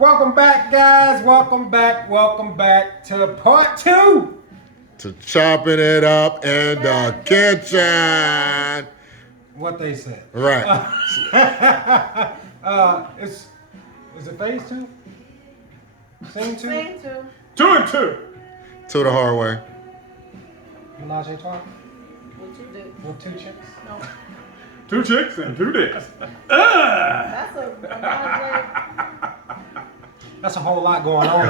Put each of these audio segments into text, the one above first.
Welcome back, guys. Welcome back to part 2. To chopping it up in the kitchen. What they said. Right. Is it phase 2? Scene 2? Scene 2. 2 and 2. To the hard way. Menage a trois? What you do? With 2 chicks? No. 2 chicks and 2 dicks. That's a menage. That's a whole lot going on.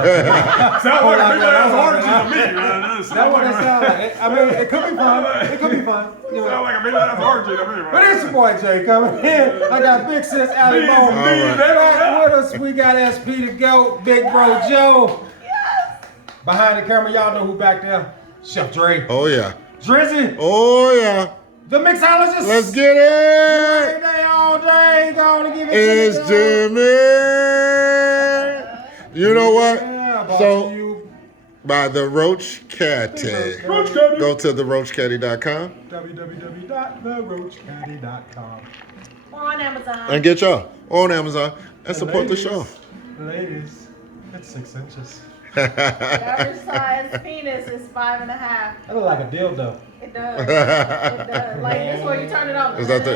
Sound like a big ass orgy to me. That's what it sounds like. I mean, it could be fun. It could be fun. You know. Sound like a big ass orgy to me. But it's your boy Jay coming in. I got Big Sis Ali Mo. right. Back with us, we got SP to go, Big Bro Joe. Yes. Behind the camera, y'all know who back there? Chef Dre. Oh, yeah. Drizzy. Oh, yeah. The mixologist. Let's get Every it. day, all day, gonna give it It's to you. Jimmy. You know what? Yeah, brought So, to you by the Roach Caddy. Roach Caddy. Go to theroachcaddy.com www.theroachcaddy.com. On Amazon. and get y'all on Amazon and support the show. Ladies, it's 6 inches. The average size penis is 5.5. That look like a dildo. It does. It does. Like this where you turn it off. Is that the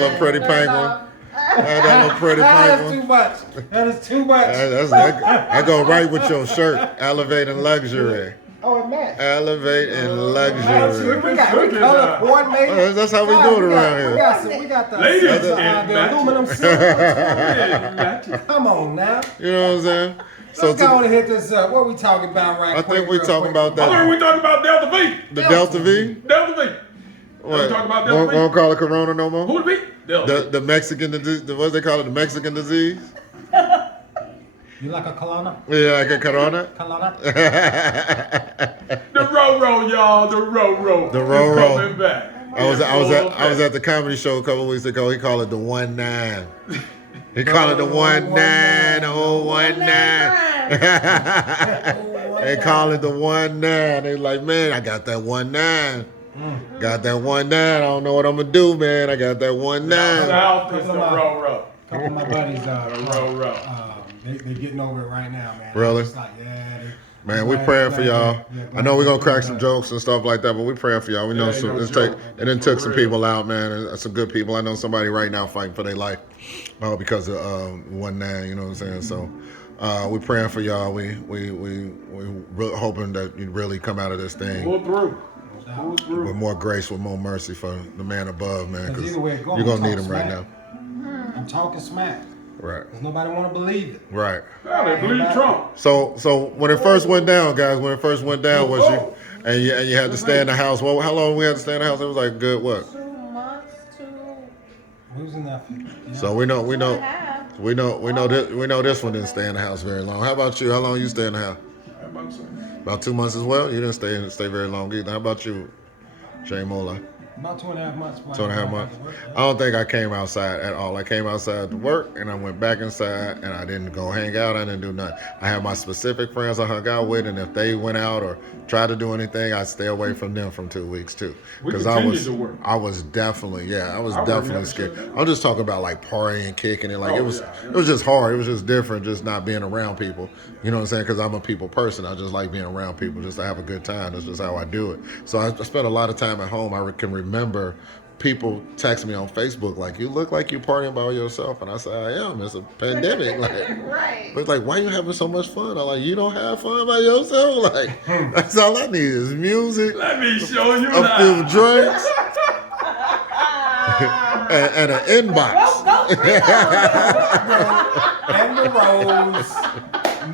little pretty Turn it penguin? off. That little pretty That is penguin. too much. That is too much. I go right with your shirt. Elevating luxury. Oh, it matched. Elevating We luxury. got color coordinated. That's how we do it around We here. got the, Ladies, the it matches. aluminum silver. Come on now. You know what I'm saying? So Let's go on and hit this up. What we talking about right I quick? think we're talking about I thought we that. talking about Delta V. The Delta V. Delta V. What? talking about Delta V? Won't call it Corona no more? Who the V? Delta. The Mexican disease. What do they call it? The Mexican disease? You like a Colonna? Yeah, like a Corona. Colonna? The Ro-Ro, y'all. The Ro-Ro. The Ro-Ro. Coming back. I was at the comedy show a couple weeks ago. He called it the 1-9. He called it the 1-9, oh 1-9. They call it the 1-9. They like, man, I got that 1-9. Got that 1-9. I don't know what I'm gonna do, man. I got that 1-9. South is the Ro-Ro. A couple of my buddies, Ro-Ro. they getting over it right now, man. Really? It's like, yeah, Man, we praying for y'all. I know we're gonna crack some jokes and stuff like that, but we praying for y'all. We know Yeah, some, no it joke. then took some people out, man. And some good people. I know somebody right now fighting for their life, because of 1-9. You know what I'm saying? So we praying for y'all. We really hoping that you really come out of this thing Pull through. Pull with through. more grace, with more mercy for the man above, man. 'Cause Because either way it go, you're gonna I'm need him right now. talking I'm talking smack. Right. Because nobody want to believe it. Right. Yeah, they believe Trump. So when it first went down, guys, was you and you had to stay in the house? Well, how long we had to stay in the house? It was like good what? 2 months, 2. Who's in that? Yeah. So we know We have. this one didn't stay in the house very long. How about you? How long you stay in the house? About 2 months as well. You didn't stay very long either. How about you, Jay Mola? About 2.5 months. 2.5 months. I don't think I came outside at all. I came outside to work and I went back inside and I didn't go hang out. I didn't do nothing. I had my specific friends I hung out with, and if they went out or tried to do anything, I'd stay away from them from 2 weeks too. We Because continued to work. I was definitely worked definitely never scared. shut down. I'm just talking about like partying, kicking it. Like Oh, it was yeah. it was just hard. It was just different, just not being around people. You know what I'm saying? Because I'm a people person. I just like being around people, just to have a good time. That's just how I do it. So I spent a lot of time at home. I can remember people text me on Facebook like, "You look like you partying by yourself," and I said, "I am. It's a pandemic." Like, Right. but like, why you having so much fun? I'm like, you don't have fun by yourself. Like, that's all I need is music, Let me show you a few now. drinks, and an inbox. Go And the Rose.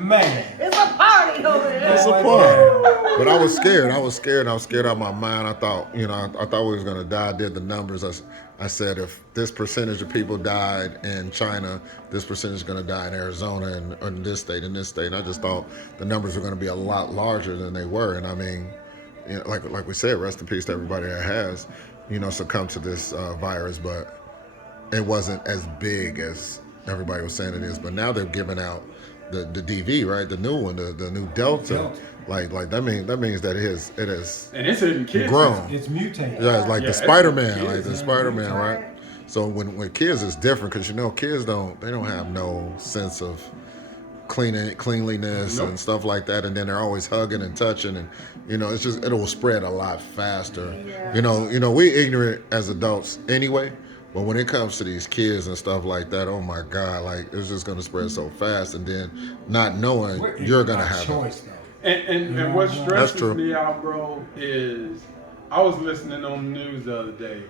Man. It's a party over there. It's a part. But I was scared. I was scared out of my mind. I thought, I thought we was gonna die. I did the numbers. I said if this percentage of people died in China, this percentage is gonna die in Arizona and in this state, and this state. And I just thought the numbers were gonna be a lot larger than they were. And I mean, like we said, rest in peace to everybody that has, succumbed to this virus. But it wasn't as big as everybody was saying it is. But now they're giving out the DV, right? The new one, the new Delta. Like that means that it is And it's in kids. grown. It's mutated. Yeah, it's like Yeah, the Spider-Man, it's like the kids. Spider-Man, right? So when kids it's different because kids don't have no sense of cleanliness Nope. and stuff like that, and then they're always hugging and touching, and it's just it'll spread a lot faster. Yeah. We ignorant as adults anyway, but when it comes to these kids and stuff like that, oh my God, like it's just gonna spread so fast, and then not knowing We're you're ignorant gonna by have it. choice though. And what That's stresses true. me out, bro, is I was listening on the news the other day.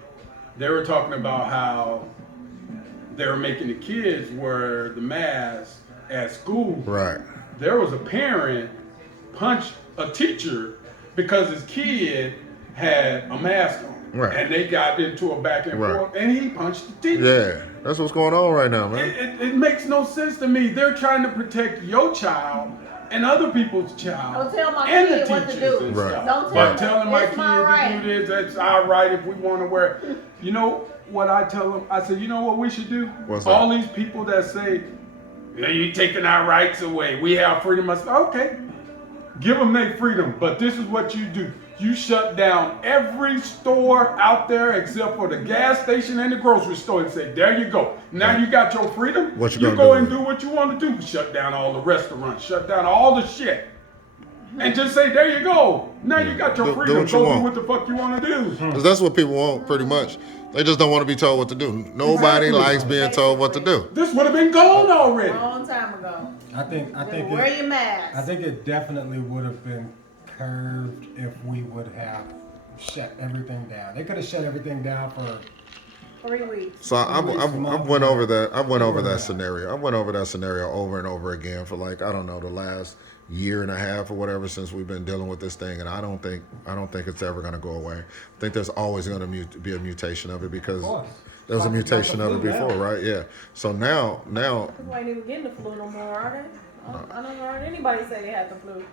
They were talking about how they were making the kids wear the mask at school. Right. There was a parent punch a teacher because his kid had a mask on. Right. And they got into a back and Right. forth, and he punched the teacher. Yeah, that's what's going on right now, man. It makes no sense to me. They're trying to protect your child and other people's child. Don't tell my and kid the what to teachers do. and Right. stuff. Don't tell But them. telling my It's kid my to right. do this, that's our right if we want to wear it. You know what I tell them? I said, you know what we should do? What's that? All these people that say, yeah, you taking our rights away. We have freedom. I said, okay, give them their freedom. But this is what you do. You shut down every store out there except for the gas station and the grocery store and say, there you go. Now you got your freedom. What you you gonna go do and with do what you want to do. Shut down all the restaurants. Shut down all the shit. And just say, there you go. Now you got your Do freedom. what you Go do want. what the fuck you want to do. Because that's what people want, pretty much. They just don't want to be told what to do. Nobody likes being told what to do. This would have been gone already. Long time ago. I think Wear your mask. I think it definitely would have been curved if we would have shut everything down. They could have shut everything down for 3 weeks. So I went over that. I went over that scenario. I went over that scenario over and over again for like I don't know the last year and a half or whatever since we've been dealing with this thing, and I don't think it's ever going to go away. I think there's always going to be a mutation of it because course. there was a Like mutation the of it flu before, now. right? Yeah. So now People ain't even getting the flu no more, are they? I don't heard anybody say they had the flu.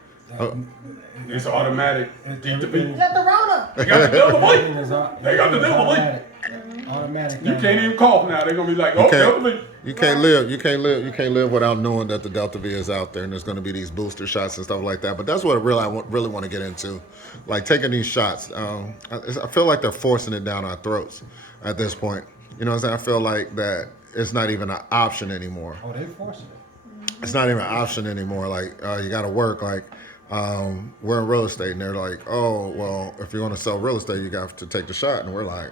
It's automatic. Deep to beat. You got the Rona. They got the double everything bleep. is They got the double bleep. automatic. Automatic. You can't even cough now. They're gonna be like, you oh, double can't bleep. you can't live without knowing that the Delta V is out there and there's going to be these booster shots and stuff like that. But that's what I really want to get into, like taking these shots. I feel like they're forcing it down our throats at this point. You know what I'm saying? I feel like that it's not even an option anymore. Oh, they forcing it. It's not even an option anymore. Like you got to work. Like we're in real estate, and they're like, oh, well, if you're going to sell real estate, you got to take the shot. And we're like,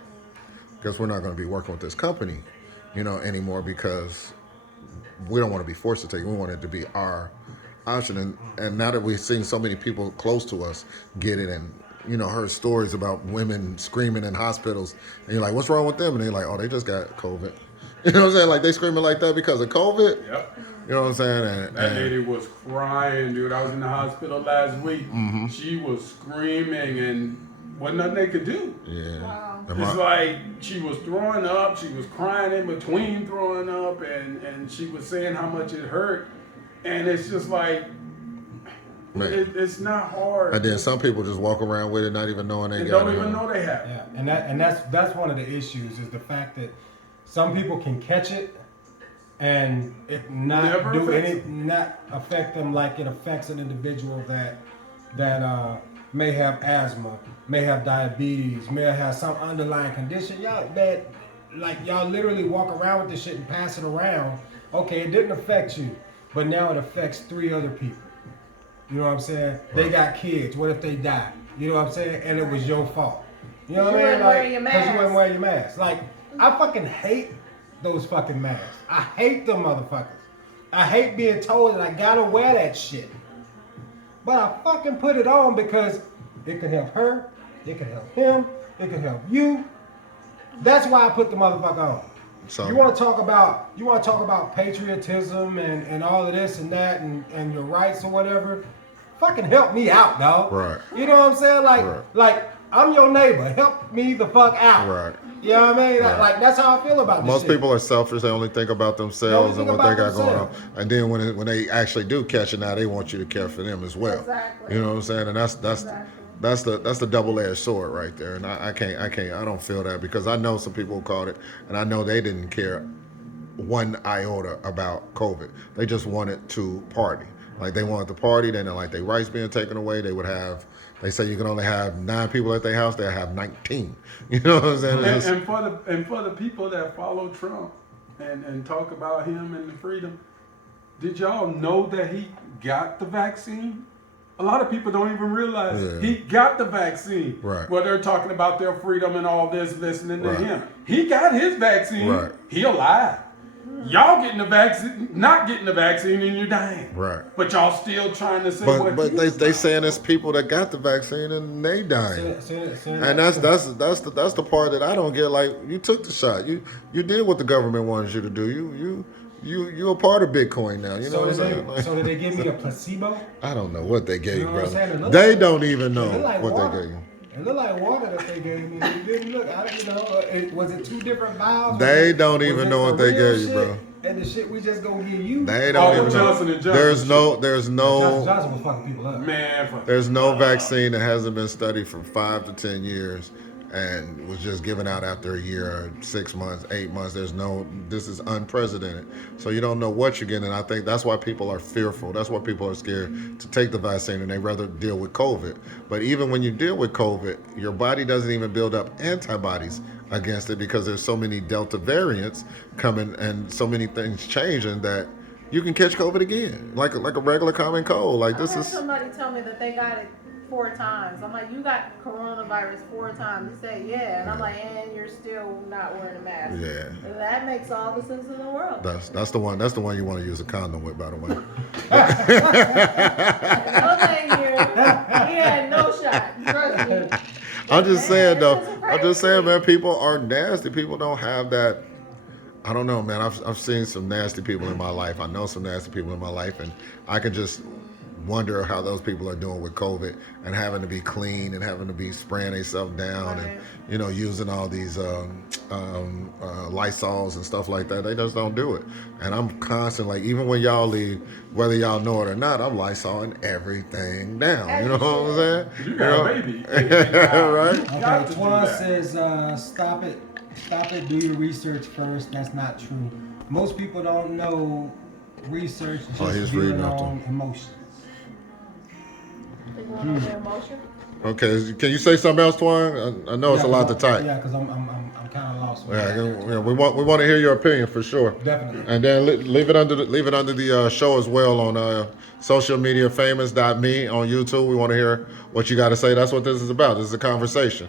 guess we're not going to be working with this company, anymore because we don't want to be forced to take it. We want it to be our option. And now that we've seen so many people close to us get it, and heard stories about women screaming in hospitals, and you're like, what's wrong with them? And they're like, oh, they just got COVID. You know what I'm saying? Like they screaming like that because of COVID. Yep. You know what I'm saying? That lady was crying, dude. I was in the hospital last week. Mm-hmm. She was screaming and wasn't nothing they could do. Yeah. Wow. It's like she was throwing up, she was crying in between throwing up, and she was saying how much it hurt. And it's just like, Man. it's not hard. And then some people just walk around with it, not even knowing they They got don't it. even know they have. Yeah, and that's one of the issues is the fact that some people can catch it and it not Never do affects any not affect them like it affects an individual that may have asthma, may have diabetes, may have some underlying condition. Y'all literally walk around with this shit and pass it around. Okay, it didn't affect you, but now it affects 3 other people. You know what I'm saying? They got kids. What if they die? You know what I'm saying? And it was your fault. You know what I mean? wasn't wearing your because you wasn't mask. wearing your mask. Like, I fucking hate those fucking masks. I hate them motherfuckers. I hate being told that I gotta wear that shit. But I fucking put it on because it could help her, it could help him, it could help you. That's why I put the motherfucker on. So You want to talk about patriotism and all of this and that and your rights or whatever? Fucking help me out, dog. Right. You know what I'm saying? Right. Like I'm your neighbor. Help me the fuck out. Right. You know what I mean? Right. Like that's how I feel about this Most shit. people are selfish. They only think about themselves They and only what think they got about going on. themselves. And then when they actually do catch it, now they want you to care for them as well. Exactly. You know what I'm saying? And that's Exactly. that's the double-edged sword right there. And I don't feel that because I know some people who caught it, and I know they didn't care one iota about COVID. They just wanted to party. Like they wanted to party. Then like their rights being taken away, they say you can only have 9 people at their house. They have 19. You know what I'm saying? It's just- And for the people that follow Trump and talk about him and the freedom, Did y'all know that he got the vaccine? A lot of people don't even realize Yeah. he got the vaccine. Right. Well, they're talking about their freedom and all this, listening to Right. him. He got his vaccine. Right. He alive. Y'all getting the vaccine, not getting the vaccine, and you're dying. Right. But y'all still trying to say But what they saying it's people that got the vaccine and they dying. And that's the part that I don't get. Like, you took the shot. You did what the government wanted you to do. You a part of Bitcoin now. You know what I'm saying? Like, So did they give me a placebo? I don't know what they gave You you, know what I'm brother. saying? It look They like- don't even know It look like what water. they gave you. It looked like water that they gave me. It didn't look. I don't know. Was it 2 different vials? They don't Was even it know the what they real gave you, shit bro. And the shit we just gonna give you. They All don't the even know. Johnson & Johnson There's shit. no Johnson was fucking people up. Man, fuck. There's no vaccine that hasn't been studied for 5 to 10 years and was just given out after a year or 6 months, 8 months. This is unprecedented. So you don't know what you're getting. And I think that's why people are fearful. That's why people are scared to take the vaccine and they rather deal with COVID. But even when you deal with COVID, your body doesn't even build up antibodies against it because there's so many Delta variants coming and so many things changing that you can catch COVID again, like a regular common cold. Like, I this had is. somebody tell me that they got it 4 times. I'm like, you got coronavirus 4 times. He said, yeah. And I'm like, and you're still not wearing a mask. Yeah. And that makes all the sense in the world. That's the one. That's the one you want to use a condom with, by the way. No thank you. He had no shot. Trust me. I'm just saying though. This is I'm just saying, crazy. man. People are nasty. People don't have that. I don't know, man. I've seen some nasty people in my life. I know some nasty people in my life, and I can just wonder how those people are doing with COVID and having to be clean and having to be spraying themselves down Right. and using all these Lysols and stuff like that. They just don't do it. And I'm constantly, like, even when y'all leave, whether y'all know it or not, I'm Lysoling everything down. As You know you what I'm saying? You got a baby. Right? Got Okay, to do Twan that. says, stop it, do your research first. That's not true. Most people don't know research, Oh, he's just reading dealing up on emotions. They going on their emotion. Okay, can you say something else, Twan? I know it's a lot to type. Yeah, because I'm kind of lost. with that. Yeah, we want to hear your opinion for sure. Definitely. And then leave it under the show as well on social media, famous.me on YouTube. We want to hear what you got to say. That's what this is about. This is a conversation.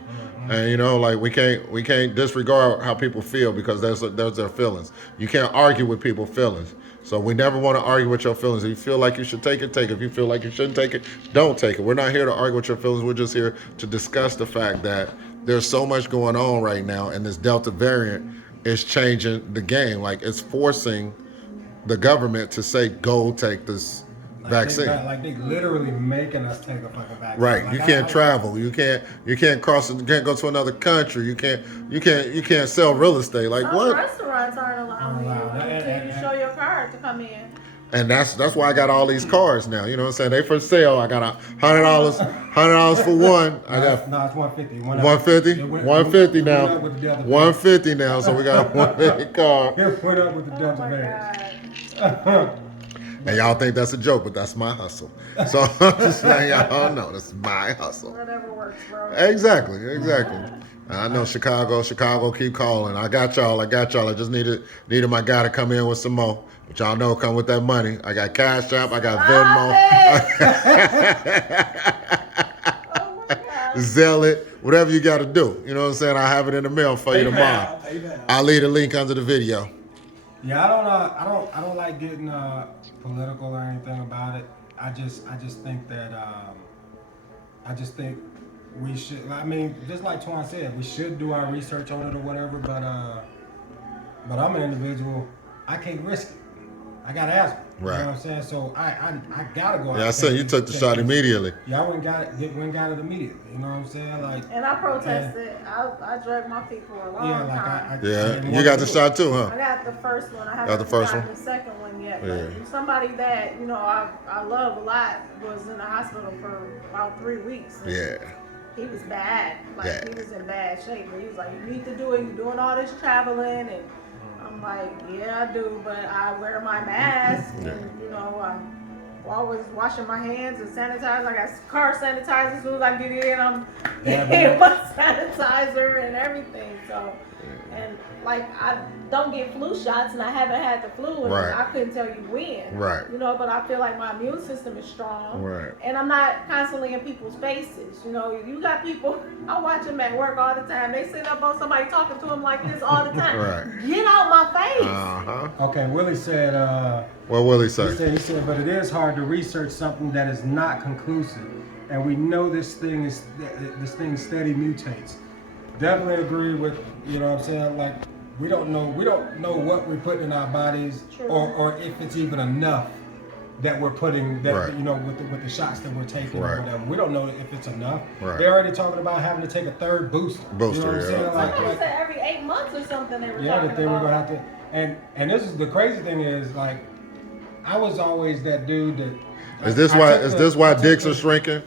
And like we can't disregard how people feel because there's their feelings. You can't argue with people's feelings. So we never want to argue with your feelings. If you feel like you should take it, take it. If you feel like you shouldn't take it, don't take it. We're not here to argue with your feelings. We're just here to discuss the fact that there's so much going on right now, and this Delta variant is changing the game. Like, it's forcing the government to say, go take this vaccine. They literally making us take a fucking vaccine. Right. Like, You can't travel. You can't cross. You can't go to another country. You can't sell real estate. Like, Some what? restaurants aren't allowing you until you show your card to come in. And that's why I got all these cards now. You know what I'm saying? They for sale. I got $100 for one. I got No, it's 150. 150. 150 now. 150 now. So we got a 150 card. It went up with the Oh Delta my variant. God. And y'all think that's a joke, but that's my hustle. So just letting y'all know, that's my hustle. Whatever works, bro. Exactly. I know Chicago keep calling. I got y'all. I just needed my guy to come in with some more. But y'all know, come with that money. I got Cash App. I got Venmo. Oh my God. Zealot. Whatever you got to do. You know what I'm saying? I have it in the mail for you tomorrow. I'll leave the link under the video. Yeah, I don't like getting political or anything about it. I just think that we should. I mean, just like Twan said, we should do our research on it or whatever. But I'm an individual. I can't risk it. I got asthma. Right. You know what I'm saying? So I gotta go out. Yeah, I and said take you it. took the shot immediately. Yeah, I went and got it immediately. You know what I'm saying? Like, And I protested. I dragged my feet for a long yeah, like time. I Yeah, didn't you want got to the do it. shot too, I huh? got the first one. I Got haven't the first gotten one? the second one yet. Yeah. But somebody that I love a lot was in the hospital for about 3 weeks. And Yeah. he was bad. Like, Yeah. he was in bad shape. But he was like, you need to do it. You're doing all this traveling. And I'm like, yeah, I do. But I wear my mask. Yeah. And, I'm always washing my hands and sanitizer. I got car sanitizer as soon as I get in. I'm Yeah, getting my sanitizer and everything. So And like I don't get flu shots, and I haven't had the flu, and Right. I couldn't tell you when. Right. You know, but I feel like my immune system is strong. Right. And I'm not constantly in people's faces. You know, you got people. I watch them at work all the time. They sit up on somebody talking to them like this all the time. Right. Get out my face. Uh-huh. Okay, Willie said, What will he he say? said, but it is hard to research something that is not conclusive, and we know this thing steady mutates. Definitely agree with, you know what I'm saying, like we don't know what we're putting in our bodies, True. or if it's even enough that we're putting that, Right. you know, with the shots that we're taking Right. or whatever. We don't know if it's enough. Right. They're already talking about having to take a third booster. You know what I'm Booster, saying? yeah. Somebody said every 8 months or something they were Yeah, talking that they were about. gonna have to, and this is the crazy thing is like, I was always that dude that. Is this why dicks are shrinking?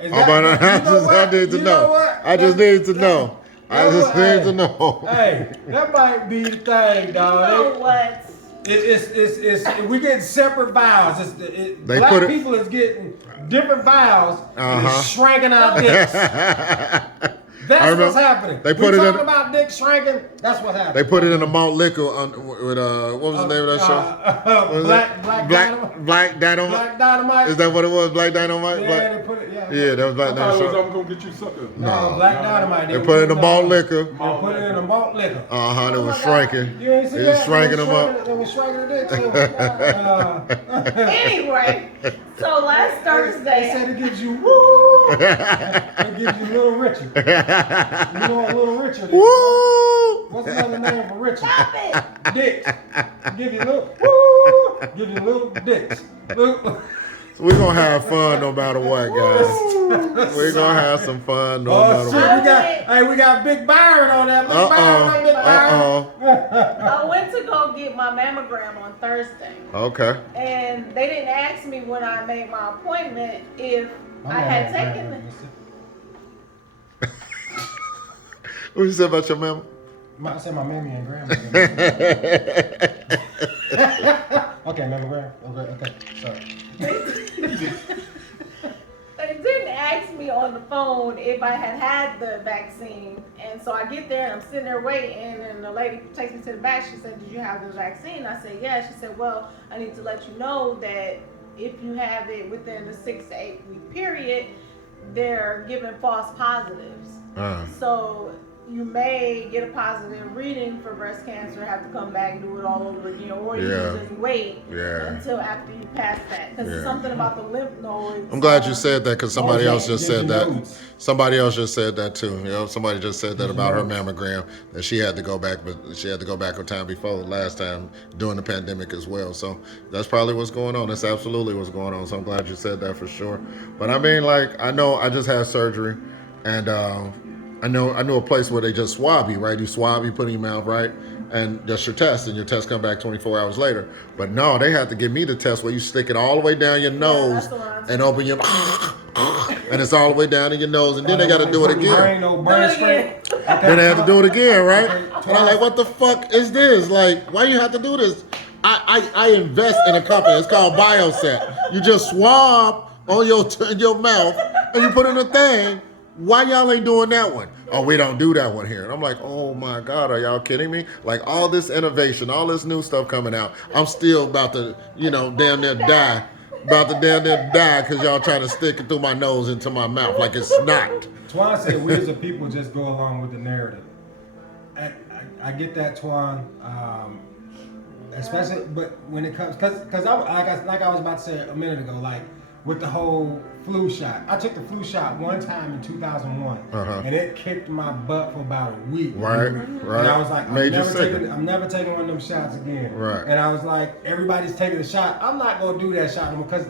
Is Oh, but I need to You know. what? I just need to know. I just need to know. Hey, that might be the thing, You dog. know what? It's we getting separate vials. They Black put it- people is getting different vials and Uh-huh. it's shrinking our dicks. I That's remember what's happening. they We put it in- talking about dick shrinking. That's what happened. They put it in a malt liquor with what was the name of that show? What was Black it? Dynamite. Black Dynamite. Black Dynamite. Is that what it was? Black Dynamite. Yeah, Black- they put it. Yeah. Yeah, that was I Black thought it was Dynamite. I'm gonna get you sucker. No, Black Dynamite. They put it in the malt liquor. They put it in the malt liquor. Uh-huh, it Oh was my God. shrinking. You ain't see It was that? shrinking them up. They was shrinking the dick too. Anyway, so last They Thursday, said it gives you woo. It gives you Little Richard. You know what Little Richard is? Woo! What's another name for Richard? stop it. Dicks. Give you little woo. Give you little dicks. Little, So we're gonna have fun no matter what, guys. We're gonna have some fun no oh shit, matter we got Big Byron on that. Big what. Byron, Big Byron. Uh I went to go get my mammogram on Thursday, oh. Okay. and they didn't ask me when I made my appointment if I had taken it. What you say about your mama? I said my mammy and grandma. Okay, mammogram. Okay, sorry. They didn't ask me on the phone if I had the vaccine, and so I get there and I'm sitting there waiting, and the lady takes me to the back. She said, "Did you have the vaccine?" I said, "Yeah." She said, "Well, I need to let you know that if you have it within the 6 to 8 week period, they're giving false positives. So you may get a positive reading for breast cancer, have to come back and do it all over again, or you Yeah. can just wait Yeah. until after you pass that, because Yeah. it's something about the lymph nodes." I'm glad you said that because somebody Okay. else just Get said your that. notes. Somebody else just said that too. You know, somebody just said that Get about your her notes. mammogram that she had to go back, but she had to go back a time before last time during the pandemic as well. So that's probably what's going on. That's absolutely what's going on. So I'm glad you said that for sure. But I mean, like, I know I just had surgery, and I know a place where they just swab you, right? You swab, you put in your mouth, right? And that's your test, and your test come back 24 hours later. But no, they had to give me the test where you stick it all the way down your nose that's the one I'm and open your and it's all the way down in your nose, and then they got to do it again. No Do brain it again. scrape. Then they have to do it again, right? Okay, And I'm like, what the fuck is this? Like, why you have to do this? I invest in a company. It's called Bioset. You just swab on your mouth and you put in a thing. Why y'all ain't doing that one? Oh, we don't do that one here. And I'm like, oh my God, are y'all kidding me? Like all this innovation, all this new stuff coming out. I'm still about to, damn near die. About to damn near die because y'all trying to stick it through my nose into my mouth like it's snot. Twan said we as a people just go along with the narrative. I get that, Twan. Especially, but when it comes, because like I was about to say a minute ago, like with the whole flu shot. I took the flu shot one time in 2001, and it kicked my butt for about a week. Right. And I was like, Made you sick. I'm never taking one of them shots again. Right. And I was like, everybody's taking the shot. I'm not gonna do that shot anymore because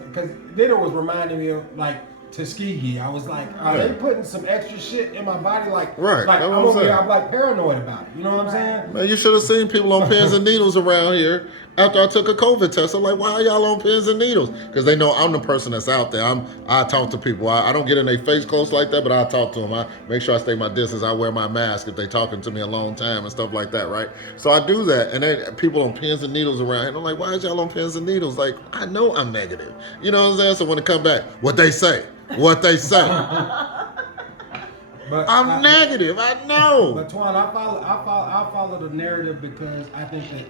then it was reminding me of like Tuskegee. I was like, are they putting some extra shit in my body? Like, Right, like that's I'm what I'm over here, saying. I'm like paranoid about it. You know what I'm saying? Man, you should have seen people on pins and needles around here after I took a COVID test. I'm like, why are y'all on pins and needles? Because they know I'm the person that's out there. I talk to people. I don't get in their face close like that, but I talk to them. I make sure I stay my distance. I wear my mask if they talking to me a long time and stuff like that, right? So I do that. And then people on pins and needles around here, and I'm like, why is y'all on pins and needles? Like, I know I'm negative. You know what I'm saying? So when it come back, what they say. But I'm negative. I know. But Twan, I follow the narrative because I think that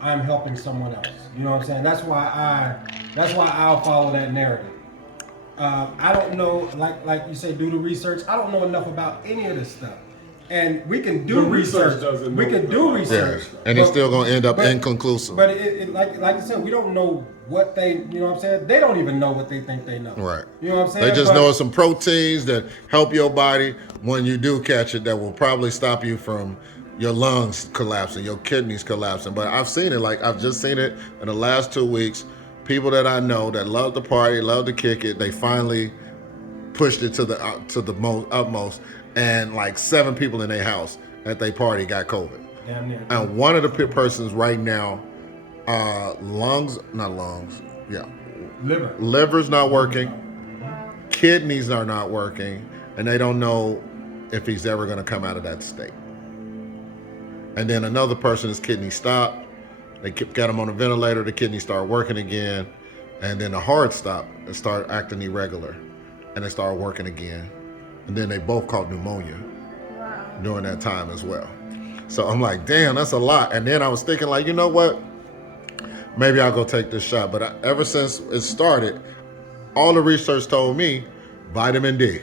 I'm helping someone else. You know what I'm saying? That's why I'll follow that narrative. I don't know, like you say, do the research. I don't know enough about any of this stuff, and we can do The research research. doesn't We know can do about research, Yeah, and it's but- still gonna end up but- inconclusive. But like you said, we don't know what they. You know what I'm saying? They don't even know what they think they know. Right. You know what I'm saying? They just But- know some proteins that help your body when you do catch it that will probably stop you from your lungs collapsing, your kidneys collapsing. But I've seen it, like I've just seen it in the last 2 weeks. People that I know that love to party, love to kick it, they finally pushed it to the utmost, and like 7 people in their house at their party got COVID. Damn near. And one of the persons right now, liver's not working, kidneys are not working, and they don't know if he's ever going to come out of that state. And then another person, his kidney stopped. They got him on a ventilator. The kidney started working again, and then the heart stopped and started acting irregular, and they started working again. And then they both caught pneumonia during that time as well. So I'm like, damn, that's a lot. And then I was thinking, like, you know what? Maybe I'll go take this shot. But ever since it started, all the research told me vitamin D,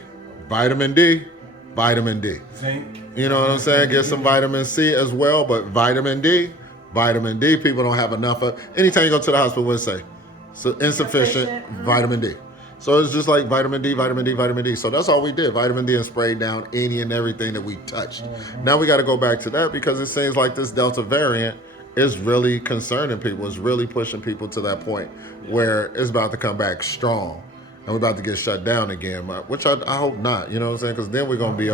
vitamin D, vitamin D. Zinc. You know what I'm saying? Get some vitamin C as well, but vitamin D, people don't have enough of. Anytime you go to the hospital, what does it say? So insufficient vitamin D. So it's just like vitamin D, vitamin D, vitamin D. So that's all we did. Vitamin D and sprayed down any and everything that we touched. Now we got to go back to that because it seems like this Delta variant is really concerning people. It's really pushing people to that point where it's about to come back strong. And we're about to get shut down again, which I hope not. You know what I'm saying? Because then we're gonna be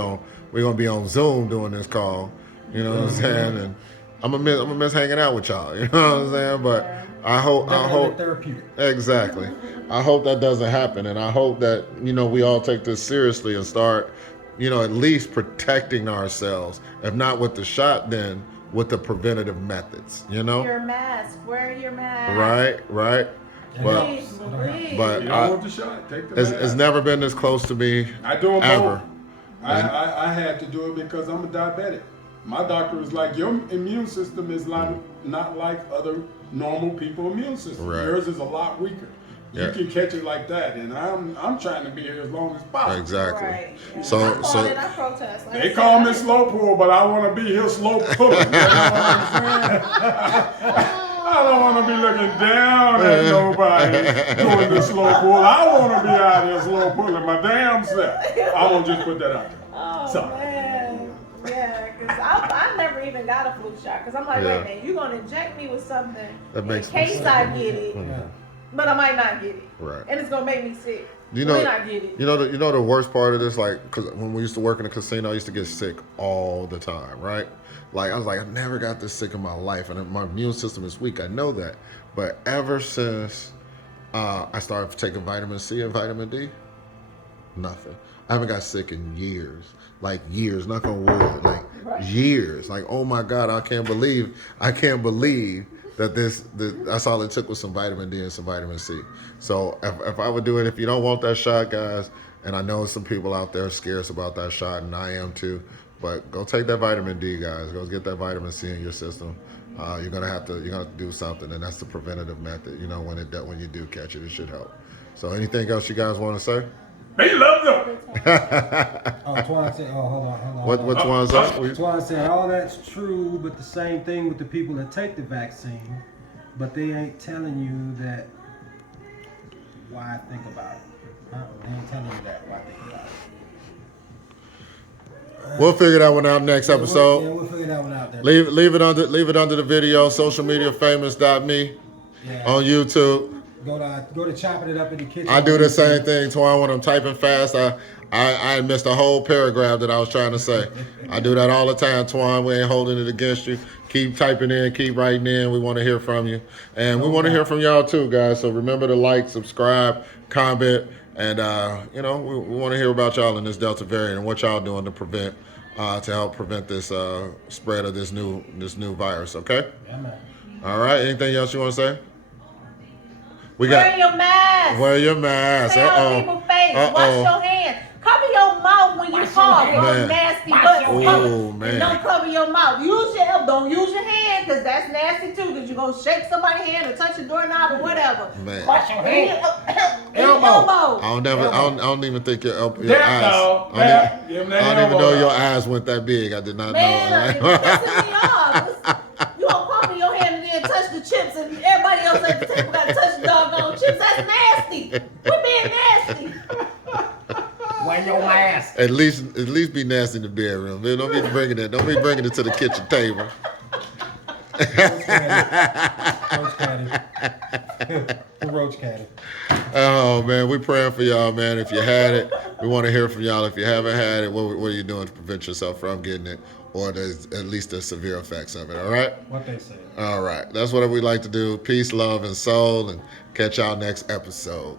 on Zoom doing this call. You know what I'm saying? And I'm gonna miss hanging out with y'all. You know what I'm saying? But I hope Therapeutic. exactly. I hope that doesn't happen, and I hope that we all take this seriously and start, at least protecting ourselves. If not with the shot, then with the preventative methods. Your mask. Wear your mask. Right. But Please. but You don't want the shot, take the it's mask. never been this close to me I do them ever. both. I had to do it because I'm a diabetic. My doctor was like, your immune system is not like other normal people's immune system. Right. Yours is a lot weaker. You Yeah. can catch it like that, and I'm trying to be here as long as possible. Exactly. Right. Yeah. So- I called so- it, I protest. Like I They said, call I me didn't- slow pull, but I want to be here slow pulling. You know what I'm saying? I don't want to be looking down at nobody doing the slow pull. I want to be out here slow pulling my damn self. I want to just put that out there. Oh Sorry. man, yeah, because I never even got a flu shot because I'm like, Yeah. wait a minute, you're gonna inject me with something That makes in case I get it, Yeah. but I might not get it, Right. and it's gonna make me sick You when know, I get it. you know the worst part of this, like, because when we used to work in a casino, I used to get sick all the time, right? Like, I was like, I never got this sick in my life, and my immune system is weak. I know that, but ever since I started taking vitamin C and vitamin D, nothing. I haven't got sick in years, like years. Knock on wood, like years. Like, oh my God, I can't believe that that's all it took was some vitamin D and some vitamin C. So if I would do it, if you don't want that shot, guys, and I know some people out there are scarce about that shot, and I am too, but go take that vitamin D, guys. Go get that vitamin C in your system. You're gonna have to do something, and that's the preventative method. When you do catch it, it should help. So anything else you guys want to say? They love them. Oh, Twan said, hold on. What one's up? Twan said, all that's true, but the same thing with the people that take the vaccine, but they ain't telling you that why I think about it. They ain't telling you that why I think about it. We'll figure that one out next episode. We'll figure that one out there. Leave it under the video. Socialmediafamous.me Yeah. on YouTube. Go to chopping it up in the kitchen. I do the same thing, Twan, when I'm typing fast. I missed a whole paragraph that I was trying to say. I do that all the time, Twan. We ain't holding it against you. Keep typing in, keep writing in. We want to hear from you. And we want to hear from y'all too, guys. So remember to like, subscribe, comment, and we want to hear about y'all in this Delta variant and what y'all doing to help prevent this spread of this new virus, okay? Yeah, man. All right, anything else you want to say? Wear your mask. Wear your mask. Stay on people's face. Wash your hands. Cover your mouth when you Wash fall. your Those hands. nasty Wash butts. your Cover- hands. Oh, man. And don't cover your mouth. Don't use your hand, because that's nasty too, because you're going to shake somebody's hand or touch a doorknob or whatever. Man. Wash your hand. Elbow. I don't even think your eyes. That dog. I don't even know your eyes went that big. I did not Man, know. it's pissing me off. You gonna pop in your hand and then touch the chips, and everybody else at the table got to touch the doggone chips. That's nasty. We're being nasty. Wear your mask. At least be nasty in the bedroom. Man, don't be bringing it to the kitchen table. Roach Caddy. The Roach Caddy. Oh man, we praying for y'all, man. If you had it, we want to hear from y'all. If you haven't had it, what are you doing to prevent yourself from getting it, or there's at least the severe effects of it? All right. What they say. All right. That's what we like to do. Peace, love, and soul, and catch y'all next episode.